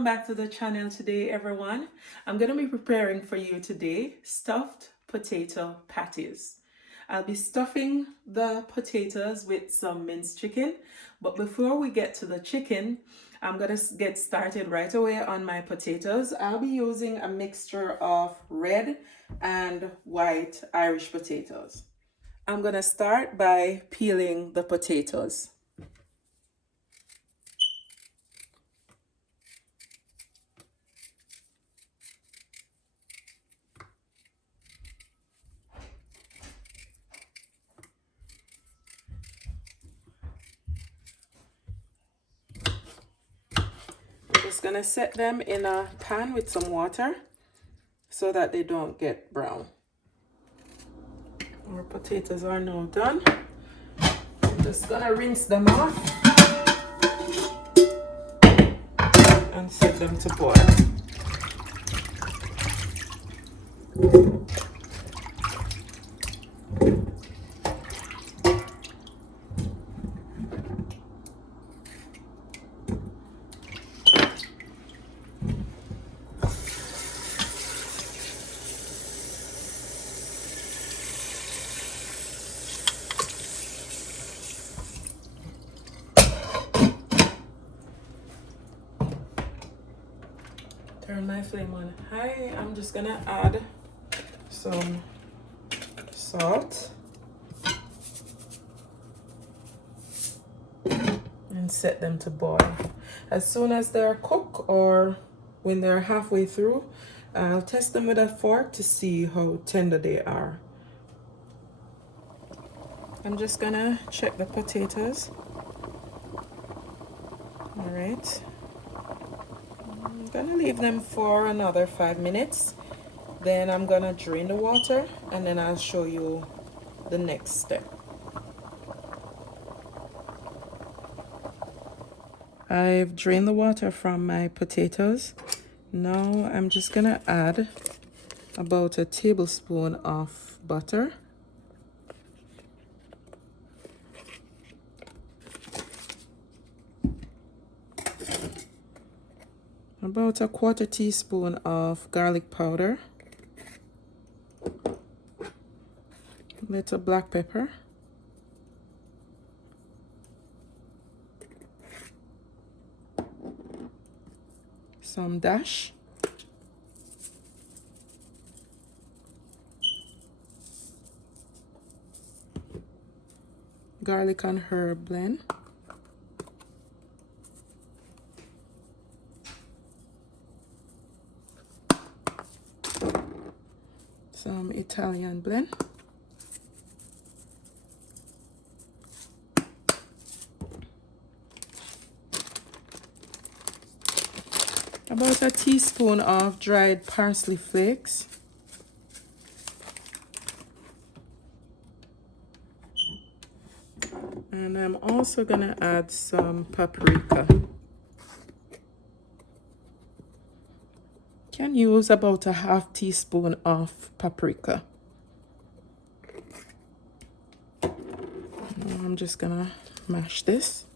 welcome back to the channel today, everyone. I'm going to be preparing for you today stuffed potato patties. I'll be stuffing the potatoes with some minced chicken, but before we get to the chicken, I'm going to get started right away on my potatoes. I'll be using a mixture of red and white Irish potatoes. I'm going to start by peeling the potatoes. Just gonna set them in a pan with some water so that they don't get brown. Our potatoes are now done. I'm just gonna rinse them off and set them to boil. Turn my flame on high. I'm just gonna add some salt and set them to boil. As soon as they're cooked or when they're halfway through, I'll test them with a fork to see how tender they are. I'm just gonna check the potatoes. All right. I'm gonna leave them for another 5 minutes. Then I'm gonna drain the water and then I'll show you the next step. I've drained the water from my potatoes. Now I'm just gonna add about a tablespoon of butter. About a 1/4 teaspoon of garlic powder, little black pepper, some dash, garlic and herb blend, some Italian blend, about a teaspoon of dried parsley flakes, and I'm also gonna add some paprika. Can use about a 1/2 teaspoon of paprika. Now I'm just gonna mash this.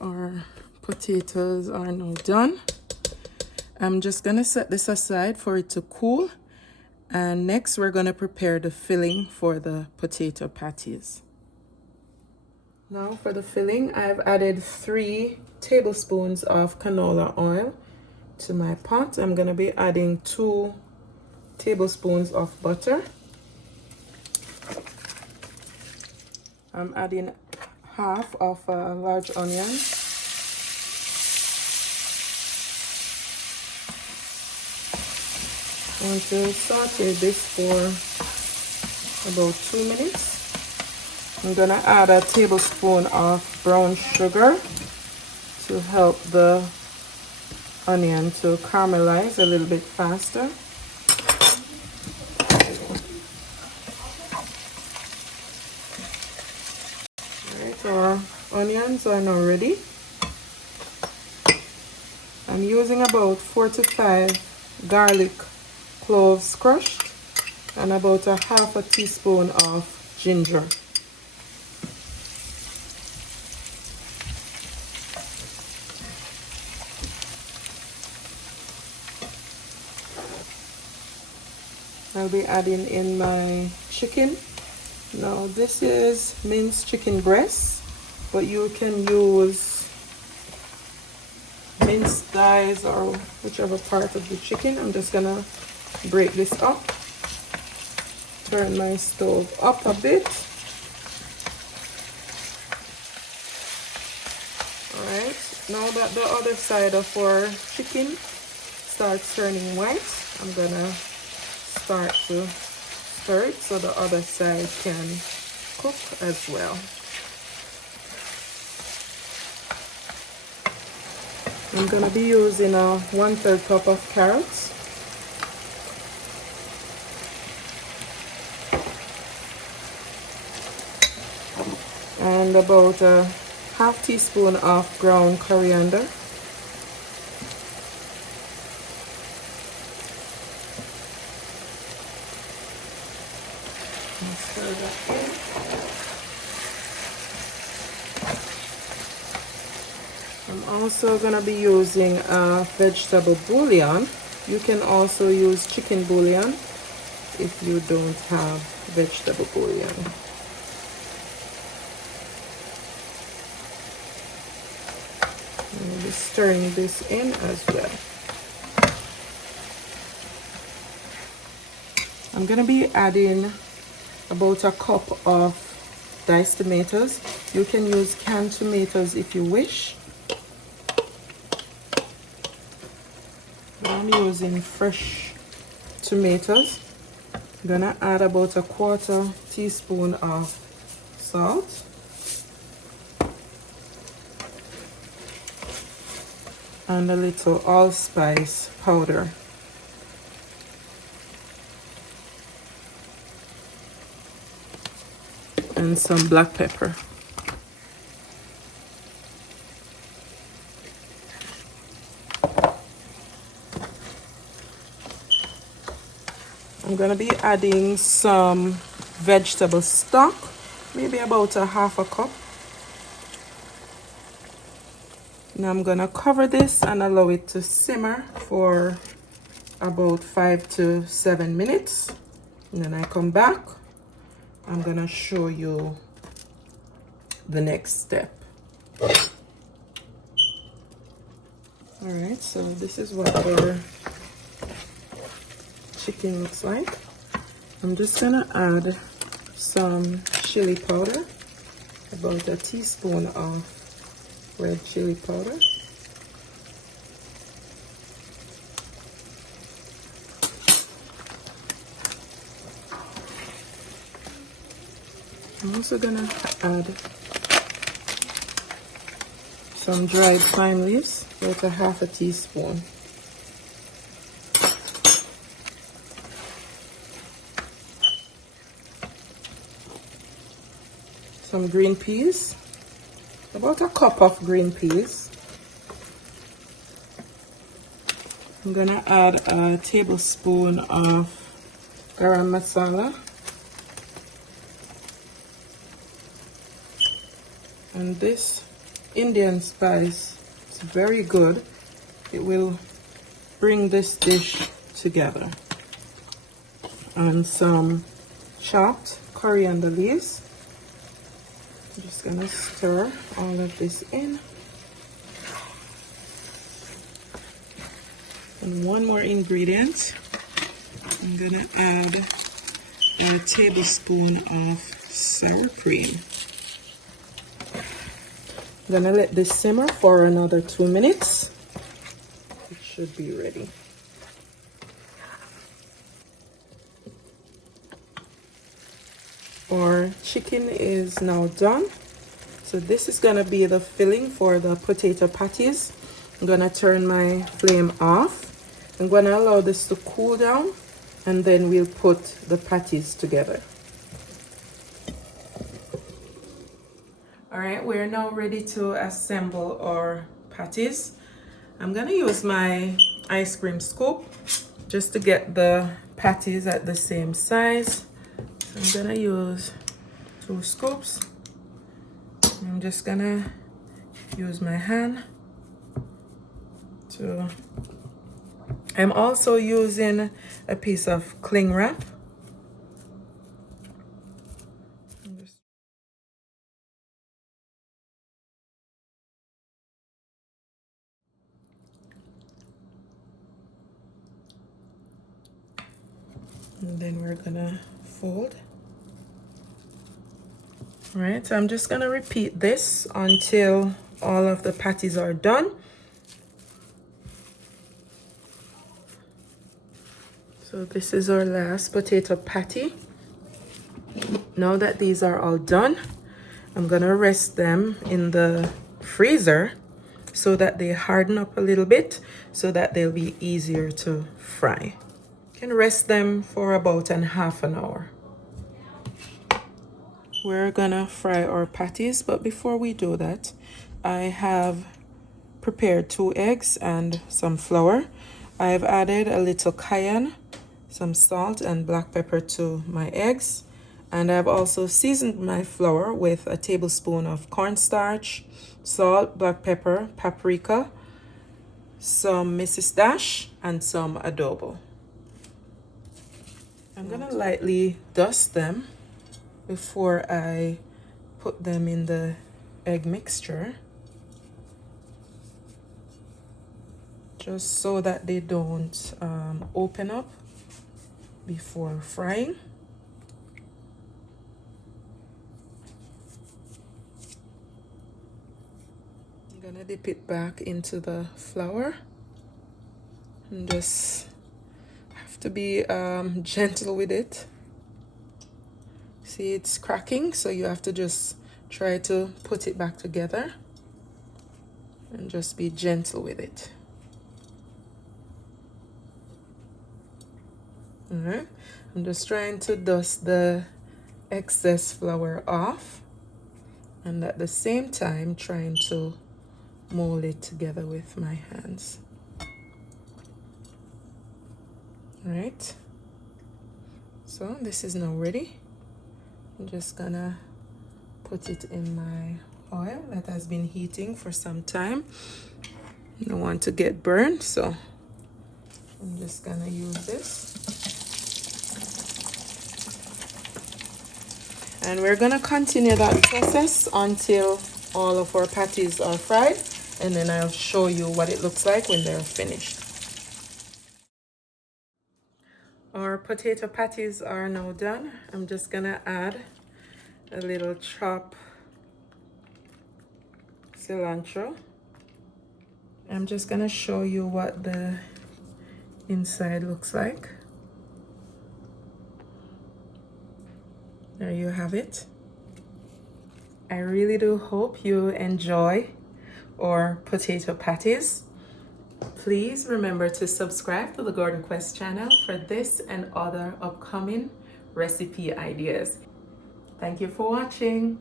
Our potatoes are now done. I'm just gonna set this aside for it to cool, and next we're gonna prepare the filling for the potato patties. Now for the filling, I've added 3 tablespoons of canola oil to my pot. I'm gonna be adding 2 tablespoons of butter. I'm adding half of a large onion. I'm going to saute this for about 2 minutes. I'm gonna add a tablespoon of brown sugar to help the onion to caramelize a little bit faster. Alright, our onions are now ready. I'm using about 4 to 5 garlic cloves crushed and about a 1/2 teaspoon of ginger. I'll be adding in my chicken. Now this is minced chicken breast, but you can use minced thighs or whichever part of the chicken. I'm just gonna break this up, turn my stove up a bit. Alright, now that the other side of our chicken starts turning white, I'm gonna start to stir it so the other side can cook as well. I'm gonna be using a 1/3 cup of carrots, and about a half teaspoon of ground coriander. Stir that in. I'm also going to be using a vegetable bouillon. You can also use chicken bouillon if you don't have vegetable bouillon. I'll be stirring this in as well. I'm going to be adding about a cup of diced tomatoes. You can use canned tomatoes if you wish. I'm using fresh tomatoes. I'm gonna add about a 1/4 teaspoon of salt. And a little allspice powder. And some black pepper. I'm gonna be adding some vegetable stock, maybe about a 1/2 cup. Now I'm gonna cover this and allow it to simmer for about 5 to 7 minutes. And then I come back, I'm gonna show you the next step. All right, so this is what our chicken looks like. I'm just gonna add some chili powder, about a teaspoon of red chili powder. I'm also gonna add some dried thyme leaves, about a 1/2 teaspoon. Some green peas, about a cup of green peas. I'm gonna add a tablespoon of garam masala. And this Indian spice is very good. It will bring this dish together. And some chopped coriander leaves. I'm just gonna stir all of this in. And one more ingredient. I'm gonna add a tablespoon of sour cream. I'm gonna let this simmer for another 2 minutes. It should be ready. Our chicken is now done. So this is gonna be the filling for the potato patties. I'm gonna turn my flame off. I'm gonna allow this to cool down, and then we'll put the patties together. All right, we're now ready to assemble our patties. I'm gonna use my ice cream scoop just to get the patties at the same size. I'm gonna use 2 scoops. I'm just gonna use my hand to I'm also using a piece of cling wrap. And then we're gonna fold. All right, so I'm just gonna repeat this until all of the patties are done. So this is our last potato patty. Now that these are all done, I'm gonna rest them in the freezer so that they harden up a little bit so that they'll be easier to fry. You can rest them for about half an hour. We're gonna fry our patties, but before we do that, I have prepared 2 eggs and some flour. I've added a little cayenne, some salt and black pepper to my eggs, and I've also seasoned my flour with a tablespoon of cornstarch, salt, black pepper, paprika, some Mrs. Dash, and some adobo. I'm gonna lightly dust them before I put them in the egg mixture, just so that they don't open up before frying. I'm gonna dip it back into the flour and just have to be gentle with it. See, it's cracking, so you have to just try to put it back together and just be gentle with it. All right, I'm just trying to dust the excess flour off, and at the same time trying to mold it together with my hands. All right, so this is now ready. I'm just gonna put it in my oil that has been heating for some time. I don't want to get burned, so I'm just gonna use this. And we're gonna continue that process until all of our patties are fried, and then I'll show you what it looks like when they're finished. Our potato patties are now done. I'm just gonna add a little chopped cilantro. I'm just gonna show you what the inside looks like. There you have it. I really do hope you enjoy our potato patties. Please remember to subscribe to the Garden Quest channel for this and other upcoming recipe ideas. Thank you for watching.